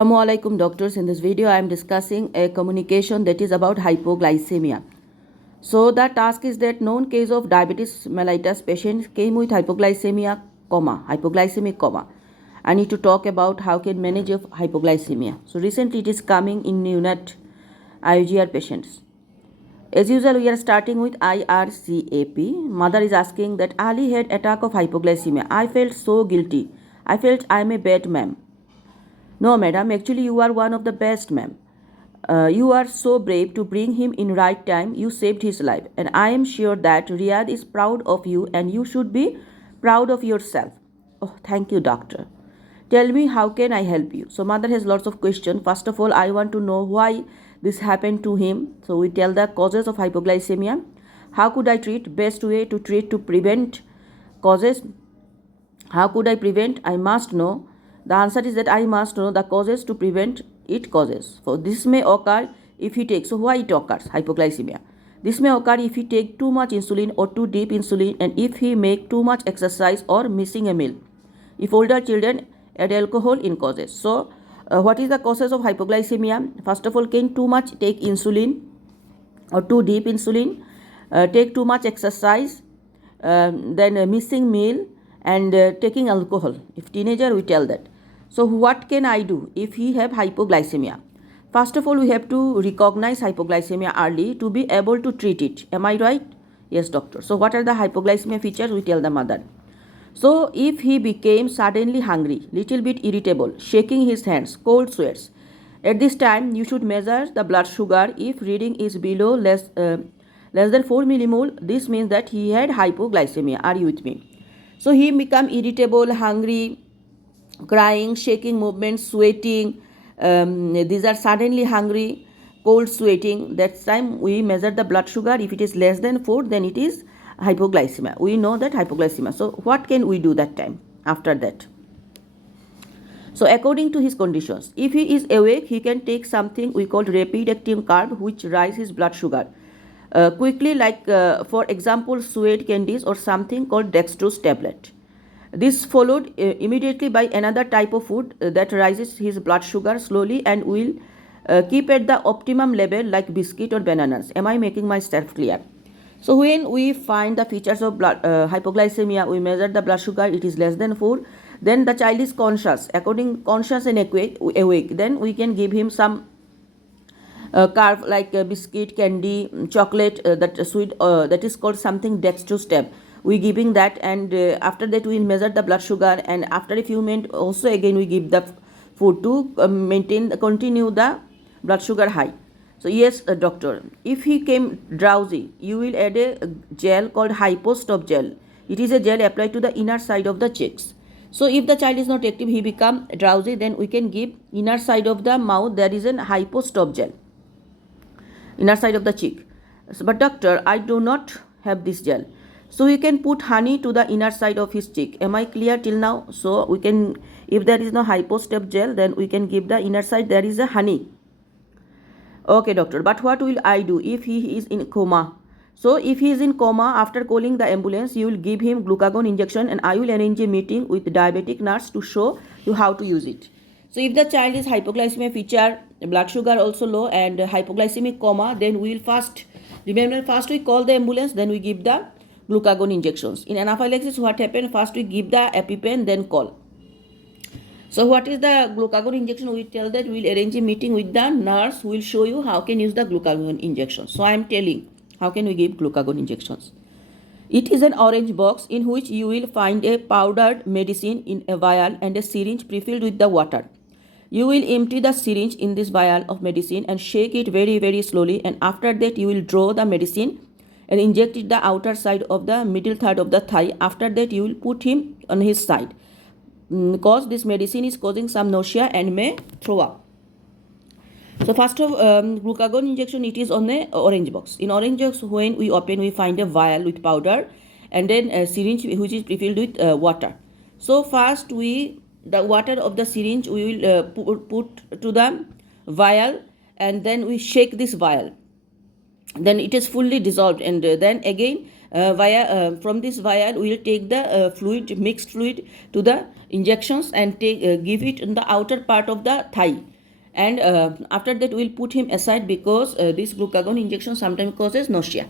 Assalamualaikum doctors. In this video I am discussing a communication that is about hypoglycemia. So the task is that known case of diabetes mellitus patient came with hypoglycemia, hypoglycemic coma. I need to talk about how can manage of hypoglycemia. So recently it is coming in neonate IUGR patients. As usual we are starting with IRCAP. Mother is asking that Ali had attack of hypoglycemia. I felt so guilty. I felt I am a bad ma'am. No, madam, actually you are one of the best, ma'am. You are so brave to bring him in right time. You saved his life. And I am sure that Riyadh is proud of you and you should be proud of yourself. Oh, thank you, doctor. Tell me, how can I help you? So mother has lots of questions. First of all, I want to know why this happened to him. So we tell the causes of hypoglycemia. How could I treat? Best way to treat to prevent causes. How could I prevent? I must know. The answer is that I must know the causes to prevent it causes. So this may occur if he takes. So why it occurs? Hypoglycemia. This may occur if he take too much insulin or too deep insulin, and if he make too much exercise or missing a meal. If older children add alcohol in causes. So what is the causes of hypoglycemia? First of all, can too much take insulin or too deep insulin, take too much exercise, then missing meal, and taking alcohol. If teenager, we tell that. So what can I do if he have hypoglycemia? First of all, we have to recognize hypoglycemia early to be able to treat it. Am I right? Yes, doctor. So what are the hypoglycemia features? We tell the mother. So if he became suddenly hungry, little bit irritable, shaking his hands, cold sweats, at this time you should measure the blood sugar. If reading is below less than 4 millimole, this means that he had hypoglycemia. Are you with me? So he become irritable, hungry, crying, shaking movements, sweating. These are suddenly hungry, cold sweating. That time we measure the blood sugar. If it is less than 4, then it is hypoglycemia. We know that hypoglycemia. So what can we do that time after that? So according to his conditions, if he is awake, he can take something we call rapid acting carb, which rise his blood sugar quickly, like for example sweet candies or something called dextrose tablet. This followed immediately by another type of food that rises his blood sugar slowly and will keep at the optimum level, like biscuit or bananas. Am I making myself clear? So when we find the features of hypoglycemia, we measure the blood sugar, it is less than 4, then the child is conscious, conscious and awake, then we can give him some carb like biscuit, candy, chocolate, that sweet, that is called something dextrose tab. We giving that, and after that we will measure the blood sugar, and after a few minutes also again we give the food to continue the blood sugar high. So yes, doctor, if he came drowsy, you will add a gel called Hypostop gel. It is a gel applied to the inner side of the cheeks. So if the child is not active, he become drowsy, then we can give inner side of the mouth, there is an Hypostop gel, inner side of the cheek. So, but doctor, I do not have this gel. So we can put honey to the inner side of his cheek. Am I clear till now? So we can, if there is no Hypostop gel, then we can give the inner side, there is a honey. Okay, doctor, but what will I do if he is in coma? So if he is in coma, after calling the ambulance, you will give him glucagon injection, and I will arrange a meeting with the diabetic nurse to show you how to use it. So if the child is hypoglycemia feature, blood sugar also low, and hypoglycemic coma, then we will first, remember, first we call the ambulance, then we give the glucagon injections. In anaphylaxis, what happened? First we give the EpiPen, then call. So what is the glucagon injection? We tell that we will arrange a meeting with the nurse who will show you how can use the glucagon injection. So I am telling how can we give glucagon injections. It is an orange box in which you will find a powdered medicine in a vial and a syringe pre-filled with the water. You will empty the syringe in this vial of medicine and shake it very, very slowly, and after that you will draw the medicine and inject it the outer side of the middle third of the thigh. After that you will put him on his side, because this medicine is causing some nausea and may throw up. So first of glucagon injection, it is on the orange box. In orange box, when we open, we find a vial with powder, and then a syringe which is pre-filled with water. So first the water of the syringe we will put to the vial, and then we shake this vial. Then it is fully dissolved, and then again from this vial we will take the fluid, mixed fluid, to the injections and give it in the outer part of the thigh. And after that we will put him aside because this glucagon injection sometimes causes nausea.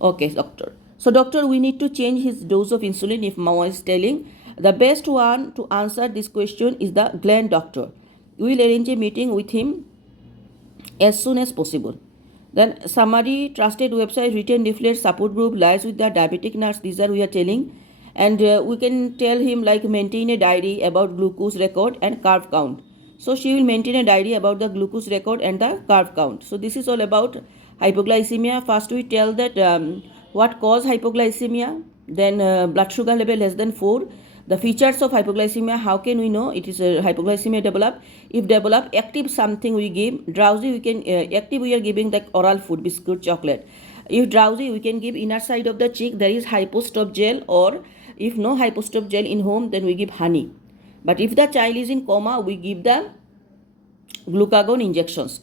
Okay, doctor. So, doctor, we need to change his dose of insulin if mama is telling. The best one to answer this question is the gland doctor. We will arrange a meeting with him as soon as possible. Then summary, trusted website, written leaflet, support group, lies with the diabetic nurse. These are we are telling. And we can tell him like maintain a diary about glucose record and carb count. So she will maintain a diary about the glucose record and the carb count. So this is all about hypoglycemia. First we tell that what cause hypoglycemia, then blood sugar level less than 4. The features of hypoglycemia, how can we know it is a hypoglycemia develop? If develop, active something we give. Drowsy, we can active we are giving like oral food, biscuit, chocolate. If drowsy, we can give inner side of the cheek, there is hypostop gel, or if no hypostop gel in home, then we give honey. But if the child is in coma, we give the glucagon injections.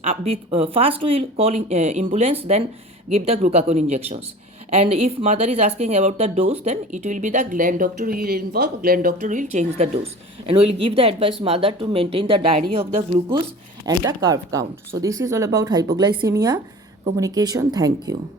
First we will call ambulance, then give the glucagon injections. And if mother is asking about the dose, then it will be the gland doctor who will involve. Gland doctor will change the dose, and will give the advice mother to maintain the diary of the glucose and the carb count. So this is all about hypoglycemia communication. Thank you.